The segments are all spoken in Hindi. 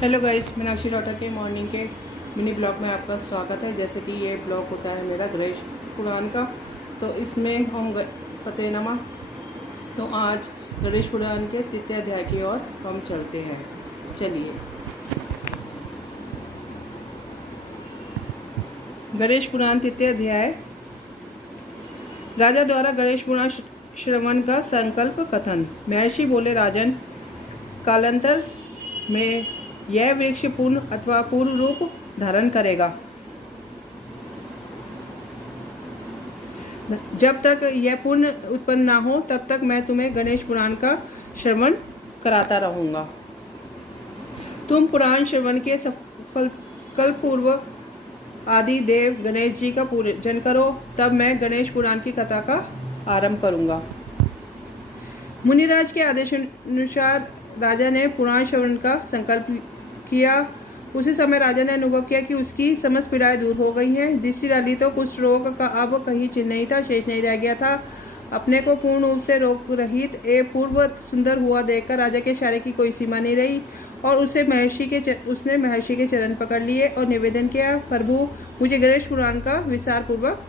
हेलो गाइस, मीनाक्षी डॉटर के मॉर्निंग के मिनी ब्लॉग में आपका स्वागत है। जैसे कि ये ब्लॉग होता है मेरा गणेश पुराण का, तो इसमें हम फतेहनामा, तो आज गणेश पुराण के तृतीय अध्याय की ओर हम चलते हैं। चलिए। गणेश पुराण तृतीय अध्याय। राजा द्वारा गणेश पुराण श्रवण का संकल्प कथन। महर्षि बोले, राजन, कालांतर में यह वृक्ष पूर्ण अथवा पूर्व रूप धारण करेगा। जब तक यह पूर्ण उत्पन्न ना हो तब तक मैं तुम्हें गणेश पुराण का श्रवण कराता रहूंगा। तुम पुराण श्रवण के सफल कल्प पूर्व आदि देव गणेश जी का पूजन करो, तब मैं गणेश पुराण की कथा का आरंभ करूंगा। मुनिराज के आदेश अनुसार राजा ने पुराण श्रवण का संकल्प किया। उसी समय राजा ने अनुभव किया कि उसकी समस्त पीड़ाएं दूर हो गई हैं। दृष्टि डाली तो कुछ रोग का अब कहीं चिन्ह नहीं था, शेष नहीं रह गया था। अपने को पूर्ण रूप से रोग रहित पूर्व सुंदर हुआ देखकर राजा के इशारे की कोई सीमा नहीं रही और उसने महर्षि के चरण पकड़ लिए और निवेदन किया, प्रभु, मुझे गणेश पुराण का विस्तार पूर्वक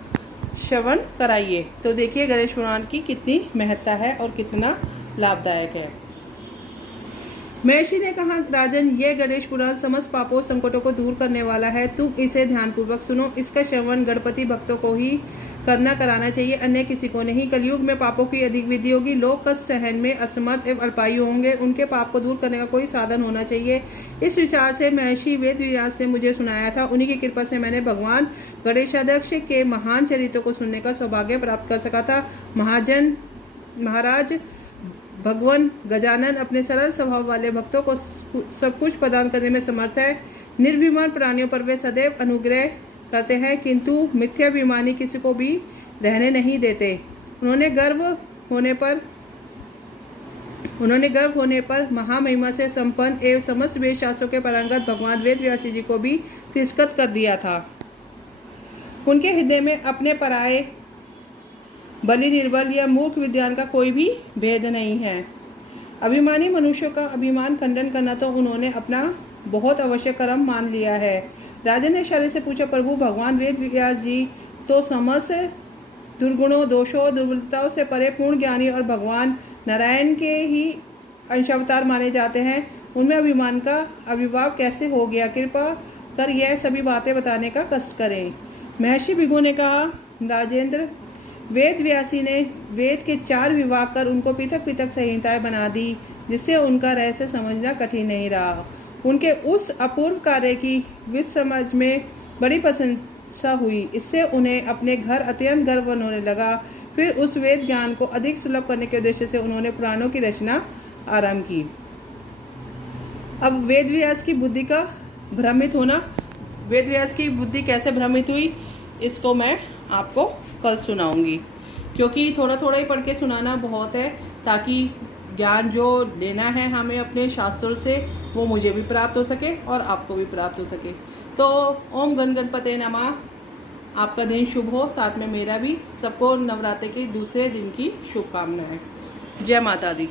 श्रवण कराइए। तो देखिए गणेश पुराण की कितनी महत्ता है और कितना लाभदायक है। महर्षि ने कहा, राजन, यह गणेश पुराण समस्त पापों संकटों को दूर करने वाला है। तुम इसे ध्यानपूर्वक सुनो। इसका श्रवण गणपति भक्तों को ही कराना चाहिए, अन्य किसी को नहीं। कलयुग में पापों की अधिक वृद्धि होगी। लोग कष्ट सहन में असमर्थ एवं अल्पायु होंगे। उनके पाप को दूर करने का कोई साधन होना चाहिए। इस विचार से महर्षि वेदव्यास ने मुझे सुनाया था। उन्हीं की कृपा से मैंने भगवान गणेशाध्यक्ष के महान चरित्रों को सुनने का सौभाग्य प्राप्त कर सका था। महाराज भगवान गजानन अपने सरल स्वभाव वाले भक्तों को सब कुछ प्रदान करने में समर्थ है। निर्भिमान प्राणियों पर वे सदैव अनुग्रह करते हैं, किंतु मिथ्याभिमानी किसी को भी रहने नहीं देते। उन्होंने गर्व होने पर महामहिमा से संपन्न एवं समस्त वेद शास्त्रों के पारंगत भगवान वेदव्यास जी को भी तिरस्कृत कर दिया था। उनके हृदय में अपने पराये, बलि, निर्बल या मूर्ख विद्वान का कोई भी भेद नहीं है। अभिमानी मनुष्यों का अभिमान खंडन करना तो उन्होंने अपना बहुत आवश्यक कर्म मान लिया है। राजा ने इशारे से पूछा, प्रभु, भगवान वेदव्यास जी तो समस्त दुर्गुणों, दोषों, दुर्बलताओं से परे पूर्ण ज्ञानी और भगवान नारायण के ही अंशावतार माने जाते हैं। उनमें अभिमान का आविर्भाव कैसे हो गया? कृपा कर यह सभी बातें बताने का कष्ट करें। महर्षि भृगु ने कहा, राजेंद्र, वेद व्यासी ने वेद के 4 विभाग कर उनको पृथक पृथक संहिताएं बना दी, जिससे उनका रहस्य समझना कठिन नहीं रहा। उनके उस अपूर्व कार्य की विद समझ में बड़ी प्रशंसा हुई। इससे उन्हें अपने घर अत्यंत गर्व होने लगा। फिर उस वेद ज्ञान को अधिक सुलभ करने के उद्देश्य से उन्होंने पुराणों की रचना आरंभ की। अब वेदव्यास की बुद्धि का भ्रमित होना, वेदव्यास की बुद्धि कैसे भ्रमित हुई, इसको मैं आपको कल सुनाऊंगी, क्योंकि थोड़ा थोड़ा ही पढ़ के सुनाना बहुत है, ताकि ज्ञान जो लेना है हमें अपने शास्त्रों से वो मुझे भी प्राप्त हो सके और आपको भी प्राप्त हो सके। तो ओम गण गणपते नमः। आपका दिन शुभ हो, साथ में मेरा भी। सबको नवरात्रि के दूसरे दिन की शुभकामनाएं। जय माता दी।